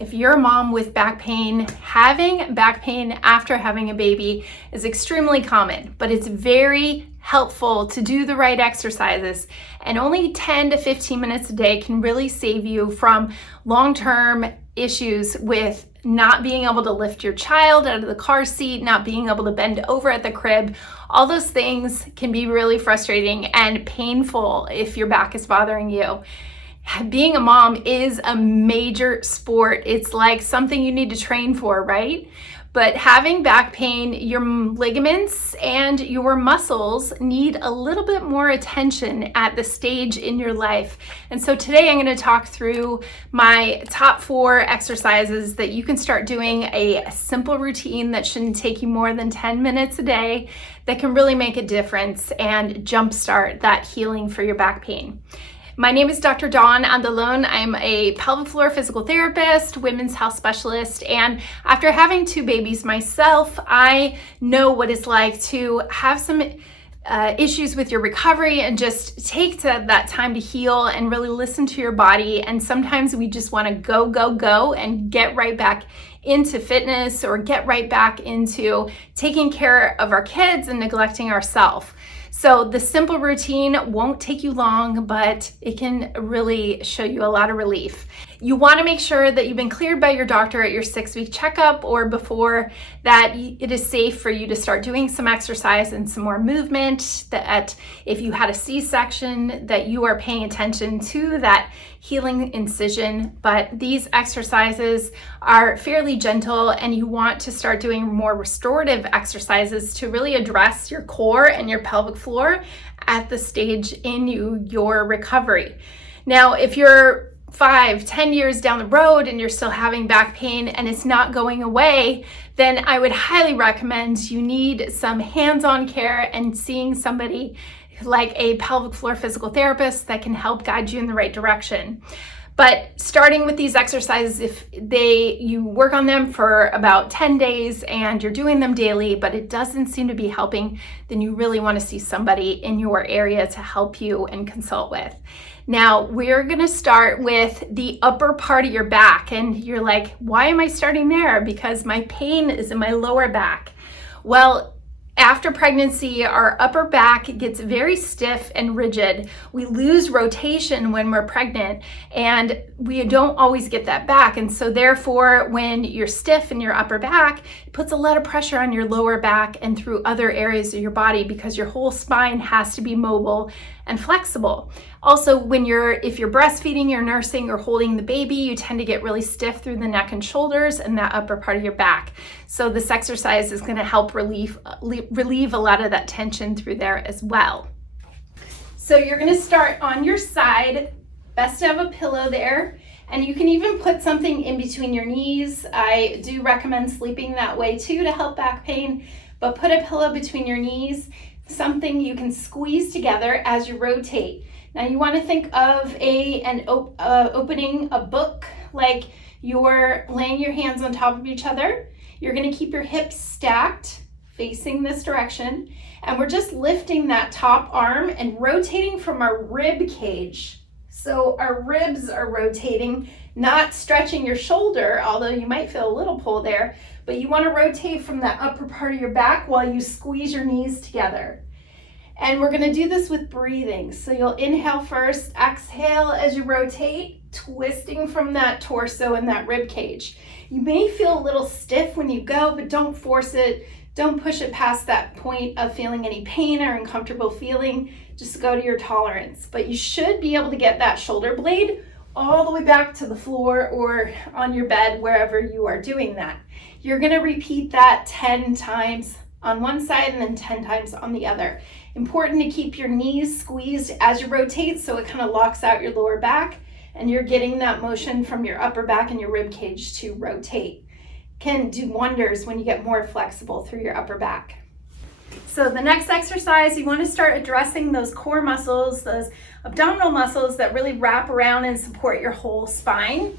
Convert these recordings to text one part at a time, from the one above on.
if you're a mom with back pain, having back pain after having a baby is extremely common, but it's very helpful to do the right exercises. And only 10 to 15 minutes a day can really save you from long-term issues with not being able to lift your child out of the car seat, not being able to bend over at the crib. All those things can be really frustrating and painful if your back is bothering you. Being a mom is a major sport. It's like something you need to train for, right? But having back pain, your ligaments and your muscles need a little bit more attention at the stage in your life. And so today I'm going to talk through my top 4 exercises that you can start doing, a simple routine that shouldn't take you more than 10 minutes a day that can really make a difference and jumpstart that healing for your back pain. My name is Dr. Dawn Andalone. I'm a pelvic floor physical therapist, women's health specialist, and after having 2 babies myself, I know what it's like to have some issues with your recovery and just take that time to heal and really listen to your body. And sometimes we just want to go and get right back into fitness or get right back into taking care of our kids and neglecting ourselves. So the simple routine won't take you long, but it can really show you a lot of relief. You want to make sure that you've been cleared by your doctor at your 6-week checkup or before, that it is safe for you to start doing some exercise and some more movement, that if you had a C-section, that you are paying attention to that healing incision. But these exercises are fairly gentle, and you want to start doing more restorative exercises to really address your core and your pelvic floor at the stage in your recovery. Now, if you're 5-10 years down the road and you're still having back pain and it's not going away, then I would highly recommend you need some hands-on care and seeing somebody like a pelvic floor physical therapist that can help guide you in the right direction. But starting with these exercises, if you work on them for about 10 days and you're doing them daily, but it doesn't seem to be helping, then you really want to see somebody in your area to help you and consult with. Now, we're going to start with the upper part of your back. And you're like, why am I starting there? Because my pain is in my lower back. Well, after pregnancy, our upper back gets very stiff and rigid. We lose rotation when we're pregnant, and we don't always get that back. And so therefore, when you're stiff in your upper back, it puts a lot of pressure on your lower back and through other areas of your body, because your whole spine has to be mobile and flexible. Also, if you're breastfeeding, you're nursing, or holding the baby, you tend to get really stiff through the neck and shoulders and that upper part of your back. So this exercise is going to help relieve a lot of that tension through there as well. So you're going to start on your side. Best to have a pillow there, and you can even put something in between your knees. I do recommend sleeping that way too to help back pain, but put a pillow between your knees, something you can squeeze together as you rotate. Now you want to think of opening a book, like you're laying your hands on top of each other. You're going to keep your hips stacked facing this direction, and we're just lifting that top arm and rotating from our rib cage. So our ribs are rotating, not stretching your shoulder, although you might feel a little pull there, but you want to rotate from that upper part of your back while you squeeze your knees together. And we're going to do this with breathing. So you'll inhale first, exhale as you rotate, twisting from that torso and that rib cage. You may feel a little stiff when you go, but don't force it. Don't push it past that point of feeling any pain or uncomfortable feeling. Just go to your tolerance. But you should be able to get that shoulder blade all the way back to the floor or on your bed, wherever you are doing that. You're going to repeat that 10 times on one side and then 10 times on the other. Important to keep your knees squeezed as you rotate, so it kind of locks out your lower back and you're getting that motion from your upper back and your rib cage to rotate. Can do wonders when you get more flexible through your upper back. So the next exercise, you want to start addressing those core muscles, those abdominal muscles that really wrap around and support your whole spine.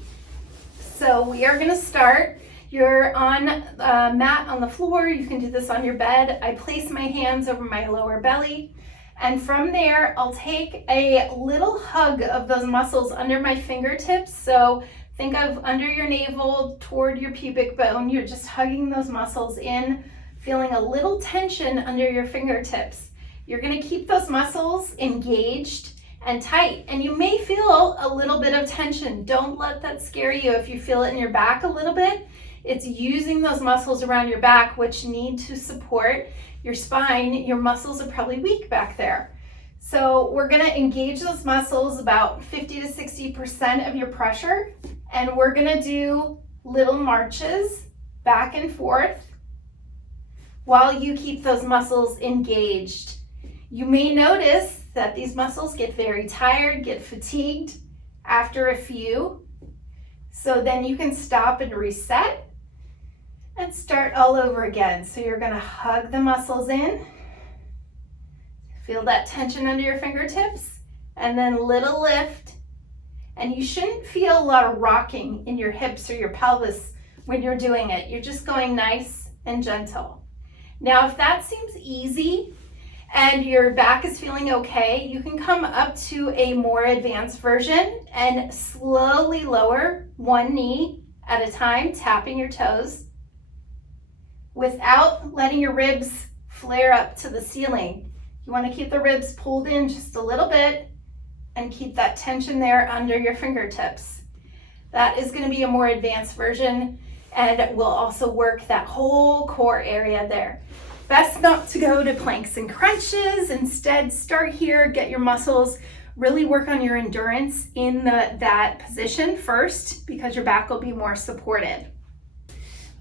So we are going to start. You're on a mat on the floor. You can do this on your bed. I place my hands over my lower belly, and from there I'll take a little hug of those muscles under my fingertips. So Think of under your navel toward your pubic bone. You're just hugging those muscles in, feeling a little tension under your fingertips. You're going to keep those muscles engaged and tight, and you may feel a little bit of tension. Don't let that scare you. If you feel it in your back a little bit, it's using those muscles around your back which need to support your spine. Your muscles are probably weak back there. So we're going to engage those muscles about 50 to 60% of your pressure, and we're going to do little marches back and forth while you keep those muscles engaged. You may notice that these muscles get very tired, get fatigued after a few. So then you can stop and reset and start all over again. So you're going to hug the muscles in. Feel that tension under your fingertips, and then little lift. And you shouldn't feel a lot of rocking in your hips or your pelvis when you're doing it. You're just going nice and gentle. Now, if that seems easy and your back is feeling okay, you can come up to a more advanced version and slowly lower one knee at a time, tapping your toes without letting your ribs flare up to the ceiling. You want to keep the ribs pulled in just a little bit and keep that tension there under your fingertips. That is going to be a more advanced version, and it will also work that whole core area there. Best not to go to planks and crunches. Instead, start here, get your muscles, really work on your endurance in that position first, because your back will be more supported.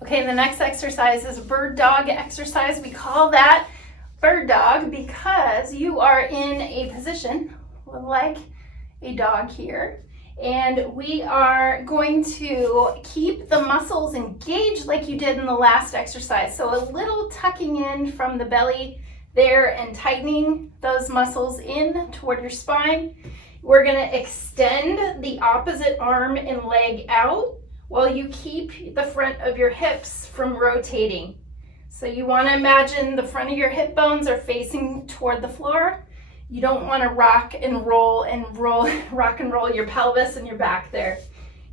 Okay, the next exercise is a bird dog exercise. We call that bird dog because you are in a position like a dog here, and we are going to keep the muscles engaged like you did in the last exercise. So a little tucking in from the belly there and tightening those muscles in toward your spine. We're going to extend the opposite arm and leg out while you keep the front of your hips from rotating. So you want to imagine the front of your hip bones are facing toward the floor. You don't want to rock and roll your pelvis and your back there.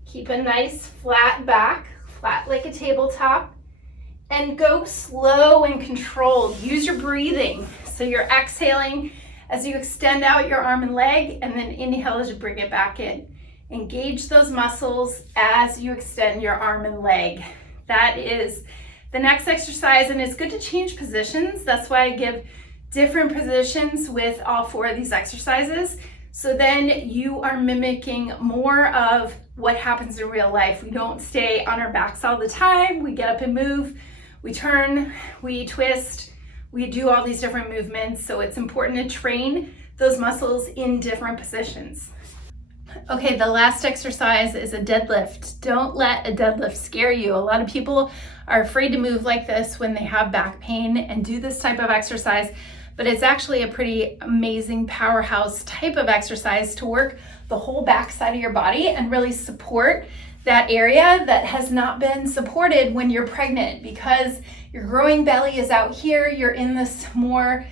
Keep a nice flat back, flat like a tabletop, and go slow and controlled. Use your breathing. So you're exhaling as you extend out your arm and leg, and then inhale as you bring it back in. Engage those muscles as you extend your arm and leg. That is the next exercise, and it's good to change positions. That's why I give different positions with all four of these exercises. So then you are mimicking more of what happens in real life. We don't stay on our backs all the time. We get up and move, we turn, we twist, we do all these different movements. So it's important to train those muscles in different positions. Okay, the last exercise is a deadlift. Don't let a deadlift scare you. A lot of people are afraid to move like this when they have back pain and do this type of exercise, but it's actually a pretty amazing powerhouse type of exercise to work the whole back side of your body and really support that area that has not been supported when you're pregnant, because your growing belly is out here. You're in this more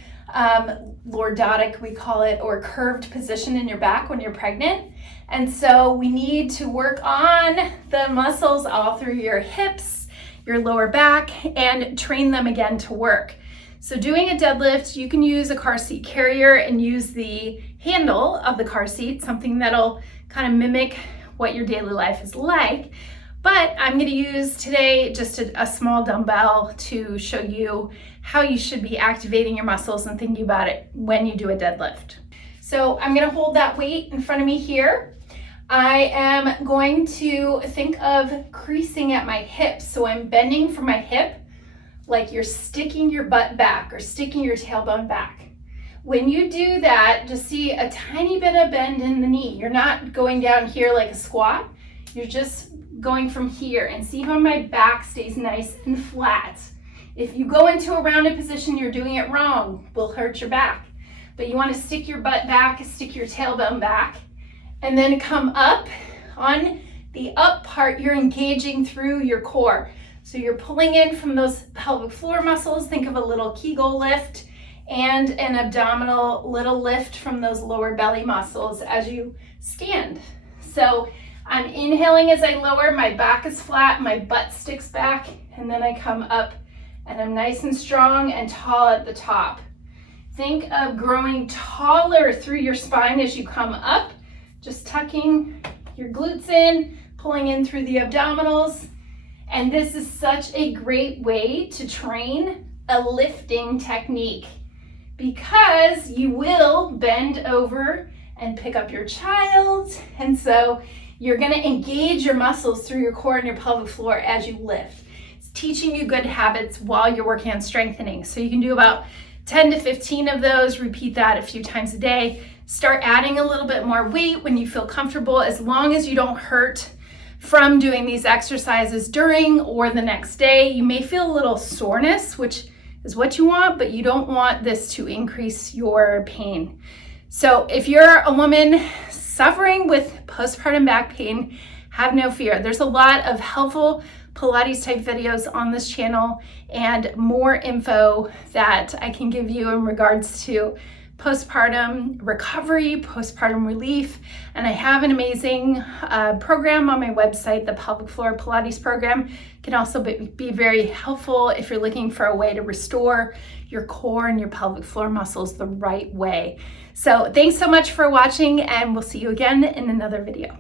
lordotic, we call it, or curved position in your back when you're pregnant. And so we need to work on the muscles all through your hips, your lower back, and train them again to work. So doing a deadlift, you can use a car seat carrier and use the handle of the car seat, something that'll kind of mimic what your daily life is like. But I'm going to use today just a small dumbbell to show you how you should be activating your muscles and thinking about it when you do a deadlift. So I'm going to hold that weight in front of me here. I am going to think of creasing at my hip. So I'm bending from my hip like you're sticking your butt back or sticking your tailbone back. When you do that, just see a tiny bit of bend in the knee. You're not going down here like a squat. You're just going from here, and see how my back stays nice and flat. If you go into a rounded position, you're doing it wrong. Will hurt your back. But you want to stick your butt back, stick your tailbone back, and then come up. On the up part, you're engaging through your core. So you're pulling in from those pelvic floor muscles. Think of a little Kegel lift and an abdominal little lift from those lower belly muscles as you stand. So I'm inhaling as I lower, my back is flat, my butt sticks back, and then I come up and I'm nice and strong and tall at the top. Think of growing taller through your spine as you come up, just tucking your glutes in, pulling in through the abdominals. And this is such a great way to train a lifting technique because you will bend over and pick up your child. And so you're gonna engage your muscles through your core and your pelvic floor as you lift. It's teaching you good habits while you're working on strengthening. So you can do about 10 to 15 of those, repeat that a few times a day. Start adding a little bit more weight when you feel comfortable, as long as you don't hurt from doing these exercises during or the next day. You may feel a little soreness, which is what you want, but you don't want this to increase your pain. So if you're a woman suffering with postpartum back pain, have no fear. There's a lot of helpful Pilates type videos on this channel and more info that I can give you in regards to postpartum recovery, postpartum relief. And I have an amazing program on my website, the Pelvic Floor Pilates program. Can also be very helpful if you're looking for a way to restore your core and your pelvic floor muscles the right way. So thanks so much for watching, and we'll see you again in another video.